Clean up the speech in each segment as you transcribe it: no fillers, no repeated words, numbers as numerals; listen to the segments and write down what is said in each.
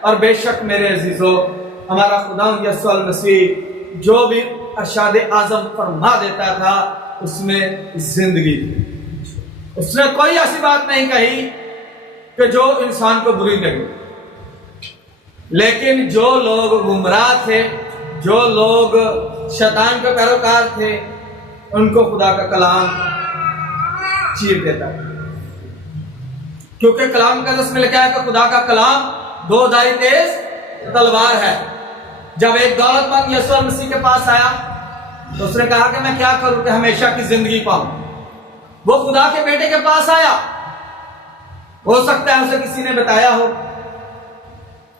اور بے شک میرے عزیزو ہمارا خدا یسوع المسیح جو بھی ارشاد اعظم فرما دیتا تھا اس میں زندگی تھی۔ اس نے کوئی ایسی بات نہیں کہی کہ جو انسان کو بری لگے، لیکن جو لوگ گمراہ تھے، جو لوگ شیطان کا پیروکار تھے، ان کو خدا کا کلام چیر دیتا ہے، کیونکہ کلام کا میں لکھا ہے کہ خدا کا کلام دو دھاری تیز تلوار ہے۔ جب ایک دولت مند یسوع مسیح کے پاس آیا تو اس نے کہا کہ میں کیا کروں کہ ہمیشہ کی زندگی پاؤں۔ وہ خدا کے بیٹے کے پاس آیا، ہو سکتا ہے اسے کسی نے بتایا ہو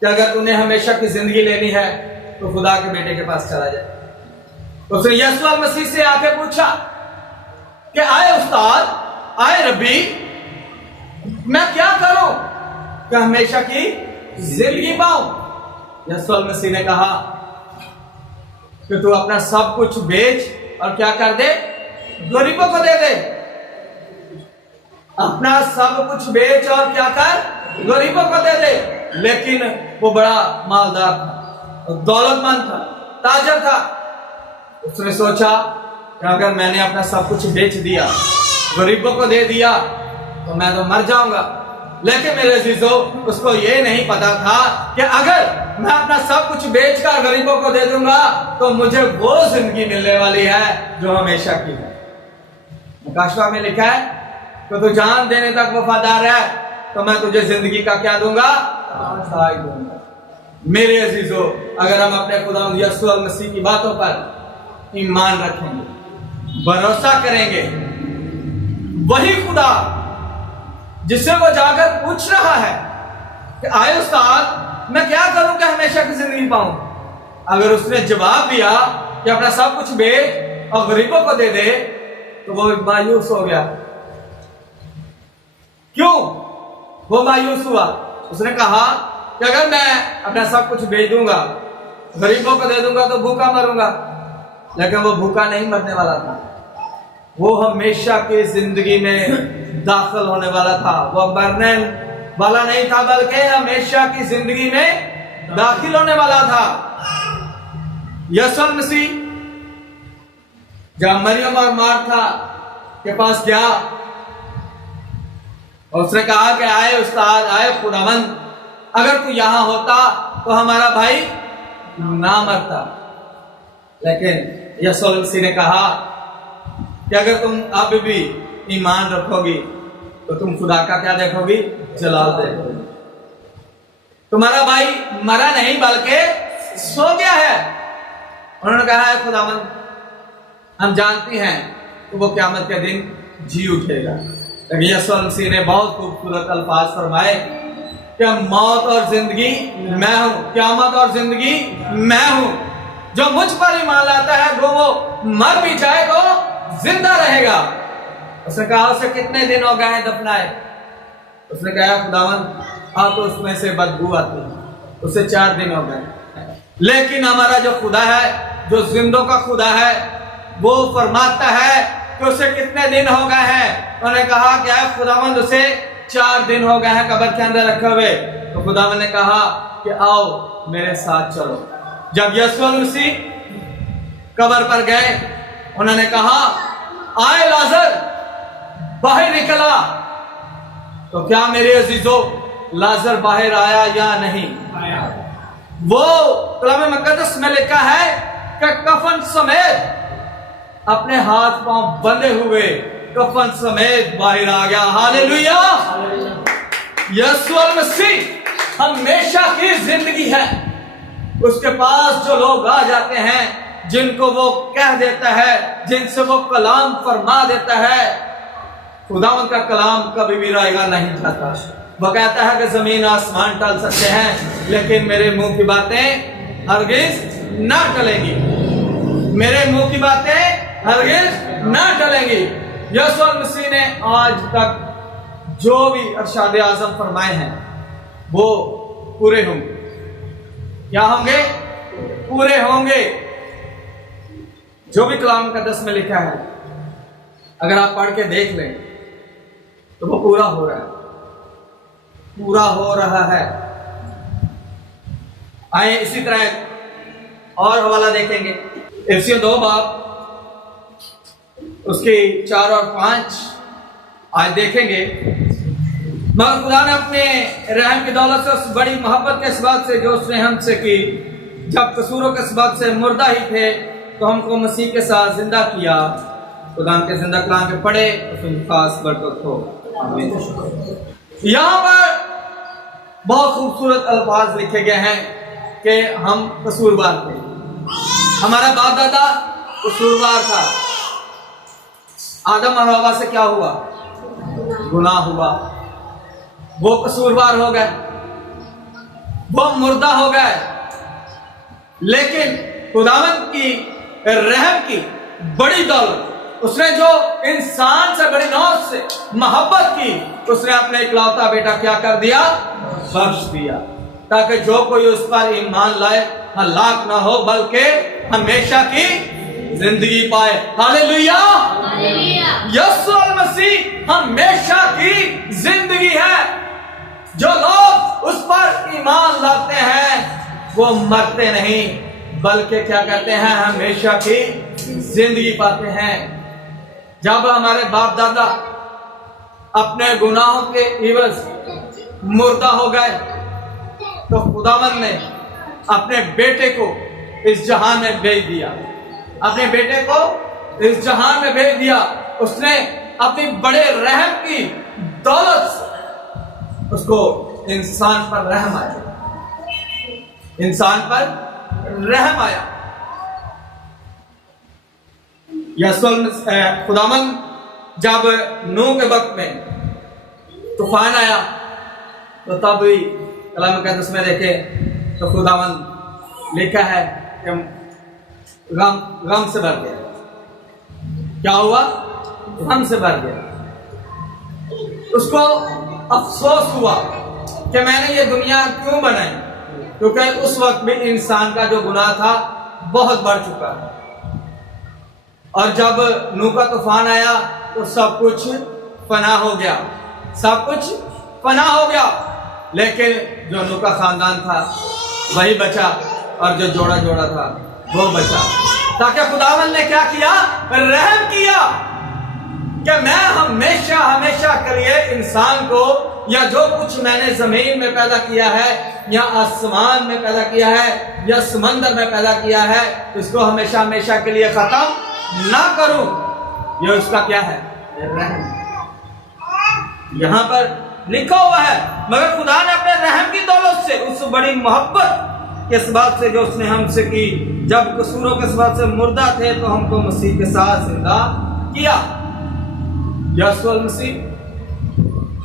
کہ اگر تم نے ہمیشہ کی زندگی لینی ہے تو خدا کے بیٹے کے پاس چلا جائے۔ اس نے یسوع مسیح سے آ کے پوچھا کہ آئے استاد، آئے ربی، میں کیا کروں کہ ہمیشہ کی زندگی پاؤں؟ یسوع مسیح نے کہا کہ تو اپنا سب کچھ بیچ اور کیا کر دے؟ غریبوں کو دے دے۔ اپنا سب کچھ بیچ اور کیا کر؟ غریبوں کو دے دے۔ لیکن وہ بڑا مالدار تھا، دولت مند تھا، تاجر تھا۔ اس نے سوچا کہ اگر میں نے اپنا سب کچھ بیچ دیا، غریبوں کو دے دیا تو میں تو مر جاؤں گا۔ لیکن میرے عزیزو اس کو یہ نہیں پتا تھا کہ اگر میں اپنا سب کچھ بیچ کر غریبوں کو دے دوں گا تو مجھے وہ زندگی ملنے والی ہے جو ہمیشہ کی ہے۔ مکاشفہ میں لکھا ہے کہ تو جان دینے تک وفادار ہے تو میں تجھے زندگی کا کیا دوں گا؟ تاج دوں گا۔ میرے عزیزو اگر ہم اپنے خدا یسوع مسیح کی باتوں پر ایمان رکھیں گے، بھروسہ کریں گے، وہی خدا جس سے وہ جا کر پوچھ رہا ہے کہ آئے استاد میں کیا کروں کہ ہمیشہ کی زندگی پاؤں، اگر اس نے جواب دیا کہ اپنا سب کچھ بیچ اور غریبوں کو دے دے تو وہ مایوس ہو گیا۔ کیوں وہ مایوس ہوا؟ اس نے کہا کہ اگر میں اپنا سب کچھ بیچ دوں گا، غریبوں کو دے دوں گا تو بھوکا مروں گا۔ لیکن وہ بھوکا نہیں مرنے والا تھا، وہ ہمیشہ کی زندگی میں داخل ہونے والا تھا۔ وہ مرنے والا نہیں تھا بلکہ ہمیشہ کی زندگی میں داخل ہونے والا تھا۔ یسوع مسیح جب مریم اور مارتھا کے پاس گیا اور اس نے کہا کہ آئے استاد، آئے خداوند، اگر تو یہاں ہوتا تو ہمارا بھائی نہ مرتا۔ لیکن یسوع مسیح نے کہا کہ اگر تم اب بھی ایمان رکھو گی تو تم خدا کا کیا دیکھو گی؟ جلال دیکھو گی۔ تمہارا بھائی مرا نہیں بلکہ سو گیا ہے۔ انہوں نے کہا ہے خداوند ہم جانتے ہیں کہ وہ قیامت کے دن جی اٹھے گا۔ لیکن یسوع مسیح نے بہت خوبصورت الفاظ فرمائے کہ موت اور زندگی میں ہوں، قیامت اور زندگی میں ہوں، جو مجھ پر ایمان لاتا ہے وہ مر بھی جائے تو زندہ رہے گا۔ اس نے کہا اسے کتنے دن ہو گئے ہیں دفنائے؟ اس نے کہا خداوند تو اس میں سے بدبو آتی ہے، اسے 4 دن ہو گئے۔ لیکن ہمارا جو خدا ہے، جو زندوں کا خدا ہے، وہ فرماتا ہے کہ اسے کتنے دن ہو گئے ہیں؟ انہوں نے کہا کہ اے خداوند اسے 4 دن ہو گئے ہیں قبر کے اندر رکھے ہوئے۔ تو خداوند نے کہا کہ آؤ میرے ساتھ چلو۔ جب یسوع مسیح قبر پر گئے انہوں نے کہا آئے لازر باہر نکلا۔ تو کیا میرے عزیزو لازر باہر آیا یا نہیں آیا؟ وہ کلام مقدس میں لکھا ہے کہ کفن سمیت اپنے ہاتھ پاؤں بندھے ہوئے کفن سمیت باہر آ گیا۔ ہاللیلویا! یسوع مسیح ہمیشہ کی زندگی ہے۔ اس کے پاس جو لوگ آ جاتے ہیں، جن کو وہ کہہ دیتا ہے، جن سے وہ کلام فرما دیتا ہے، خداوند کا کلام کبھی بھی رائے گا نہیں جاتا۔ وہ کہتا ہے کہ زمین آسمان ٹل سکتے ہیں لیکن میرے منہ کی باتیں ہرگز نہ ٹلیں گی، میرے منہ کی باتیں ہرگز نہ ٹلیں گی۔ یسوع مسیح نے آج تک جو بھی ارشاد اعظم فرمائے ہیں وہ پورے ہوں گے۔ کیا ہوں گے؟ پورے ہوں گے۔ جو بھی کلام مقدس میں لکھا ہے اگر آپ پڑھ کے دیکھ لیں تو وہ پورا ہو رہا ہے، پورا ہو رہا ہے۔ آئے اسی طرح اور حوالہ دیکھیں گے، افسیوں 2 باب اس کی 4 اور 5 آج دیکھیں گے۔ مگر خدا نے اپنے رحم کی دولت سے، اس بڑی محبت کے سبب سے جو اس نے ہم سے کی، جب قصوروں کے سبب سے مردہ ہی تھے تو ہم کو مسیح کے ساتھ زندہ کیا۔ خدا کے زندہ کلام کے پڑھے اس میں خاص برکت ہو، آمین۔ یہاں پر بہت خوبصورت الفاظ لکھے گئے ہیں کہ ہم قصوروار تھے، ہمارا باپ دادا قصوروار تھا۔ آدم اور حوا سے کیا ہوا؟ گناہ ہوا، وہ قصوروار ہو گئے، وہ مردہ ہو گئے۔ لیکن خداوند کی رحم کی بڑی دولت، اس نے جو انسان سے بڑی نوع سے محبت کی، اس نے اپنے اکلوتا بیٹا کیا کر دیا؟ بخش دیا، تاکہ جو کوئی اس پر ایمان لائے ہلاک نہ ہو بلکہ ہمیشہ کی زندگی پائے۔ ہاللیلویا! یسوع المسیح ہمیشہ کی زندگی ہے۔ جو لوگ اس پر ایمان لاتے ہیں وہ مرتے نہیں بلکہ کیا کہتے ہیں؟ ہمیشہ کی زندگی پاتے ہیں۔ جب ہمارے باپ دادا اپنے گناہوں کے عوض مردہ ہو گئے تو خداوند نے اپنے بیٹے کو اس جہان میں بھیج دیا، اپنے بیٹے کو اس جہان میں بھیج دیا۔ اس نے اپنی بڑے رحم کی دولت سے اس کو انسان پر رحم آیا، انسان پر رحم آیا۔ خداوند جب نوح کے وقت میں طوفان آیا تو تب بھی کلام مقدس میں دیکھیں تو خداوند لکھا ہے کہ غم سے بھر گیا۔ کیا ہوا؟ غم سے بھر گیا۔ اس کو افسوس ہوا کہ میں نے یہ دنیا کیوں بنائی، کیونکہ اس وقت بھی انسان کا جو گناہ تھا بہت بڑھ چکا ہے۔ اور جب نوح کا طوفان آیا تو سب کچھ فنا ہو گیا، سب کچھ فنا ہو گیا، لیکن جو نوح کا خاندان تھا وہی بچا، اور جو جوڑا جوڑا تھا وہ بچا، تاکہ خداوند نے کیا کیا؟ رحم کیا کہ میں ہمیشہ کے لیے انسان کو، یا جو کچھ میں نے زمین میں پیدا کیا ہے یا آسمان میں پیدا کیا ہے یا سمندر میں پیدا کیا ہے، اس کو ہمیشہ کے لیے ختم نہ کروں۔ یہ اس کا کیا ہے؟ رحم۔ یہاں پر لکھا ہوا ہے، مگر خدا نے اپنے رحم کی دولت سے، اس بڑی محبت کے سبب سے جو اس نے ہم سے کی، جب قصوروں کے سبب سے مردہ تھے تو ہم کو مسیح کے ساتھ زندہ کیا۔ یسوع المسیح،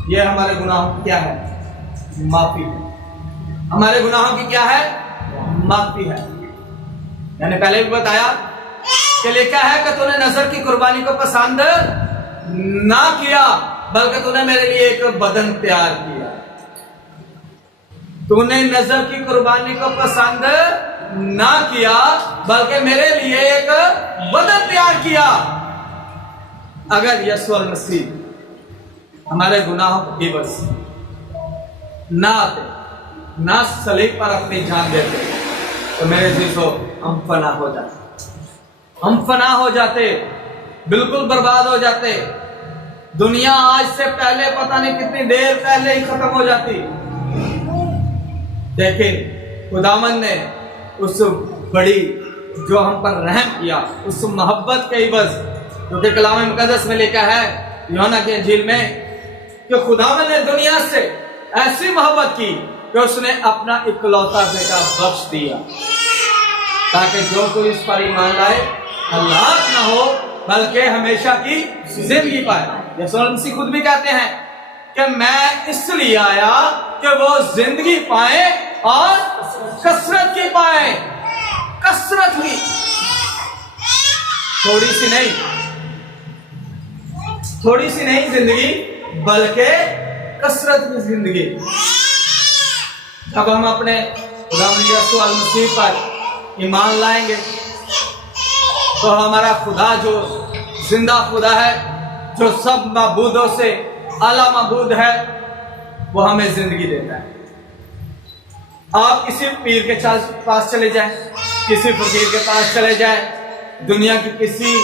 یہ ہمارے گناہوں کی کیا ہے؟ معافی ہے۔ ہمارے گناہوں کی کیا ہے؟ معافی ہے۔ میں نے پہلے بھی بتایا کہ لکھا ہے کہ تو نے نظر کی قربانی کو پسند نہ کیا بلکہ تو نے میرے لیے ایک بدن تیار کیا۔ تو نے نظر کی قربانی کو پسند نہ کیا بلکہ میرے لیے ایک بدن تیار کیا۔ اگر یسوع المسیح ہمارے گناہوں کی عوض نہ آتے، نہ صلیب پر اپنی جان دیتے تو میرے عزیزو ہم فنا ہو جاتے، ہم فنا ہو جاتے، بالکل برباد ہو جاتے۔ دنیا آج سے پہلے پتہ نہیں کتنی دیر پہلے ہی ختم ہو جاتی، لیکن خداوند نے اس بڑی جو ہم پر رحم کیا، اس محبت کے عوض، کیونکہ کلام مقدس میں لکھا ہے یوحنا کی انجیل میں کہ خداوند نے دنیا سے ایسی محبت کی کہ اس نے اپنا اکلوتا بیٹا بخش دیا، تاکہ جو کوئی اس پر ایمان لائے ہلاک نہ ہو بلکہ ہمیشہ کی زندگی پائے۔ یسوع مسیح خود بھی کہتے ہیں کہ میں اس لیے آیا کہ وہ زندگی پائیں اور کثرت کی پائیں، کثرت کی، تھوڑی سی نہیں زندگی بلکہ کثرت کی زندگی۔ جب ہم اپنے خداوند یسوع المسیح پر ایمان لائیں گے تو ہمارا خدا جو زندہ خدا ہے، جو سب معبودوں سے اعلیٰ معبود ہے، وہ ہمیں زندگی دیتا ہے۔ آپ کسی پیر کے پاس چلے جائیں، کسی فقیر کے پاس چلے جائیں، دنیا کی کسی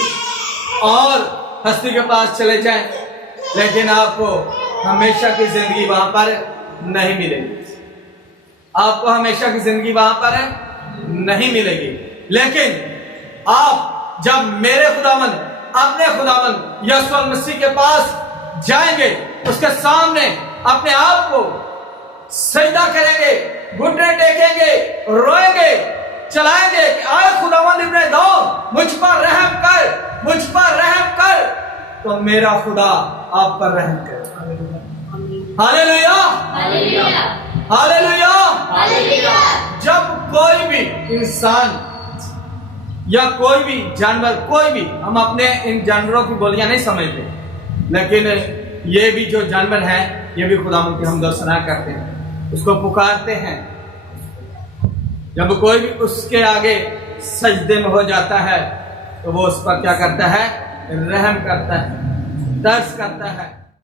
اور ہستی کے پاس چلے جائیں، لیکن آپ کو ہمیشہ کی زندگی وہاں پر نہیں ملے گی، آپ کو ہمیشہ کی زندگی وہاں پر نہیں ملے گی۔ لیکن آپ جب میرے خداوند، اپنے خداوند یسوع مسیح کے پاس جائیں گے، اس کے سامنے اپنے آپ کو سجدہ کریں گے، گھٹنے ٹیکیں گے، روئیں گے، چلائیں گے کہ آئے خداوند ابن داؤد مجھ پر رحم کر، مجھ پر رحم کر، تو میرا خدا آپ پر رحم کرے۔ ہاللیلویا، ہاللیلویا۔ جب کوئی بھی انسان یا کوئی بھی جانور، کوئی بھی، ہم اپنے ان جانوروں کی بولیاں نہیں سمجھتے، لیکن یہ بھی جو جانور ہیں یہ بھی خداوند کی حمد و ثنا کرتے ہیں، اس کو پکارتے ہیں۔ جب کوئی بھی اس کے آگے سجدے میں ہو جاتا ہے تو وہ اس پر کیا کرتا ہے؟ رحم کرتا ہے، ترس کرتا ہے۔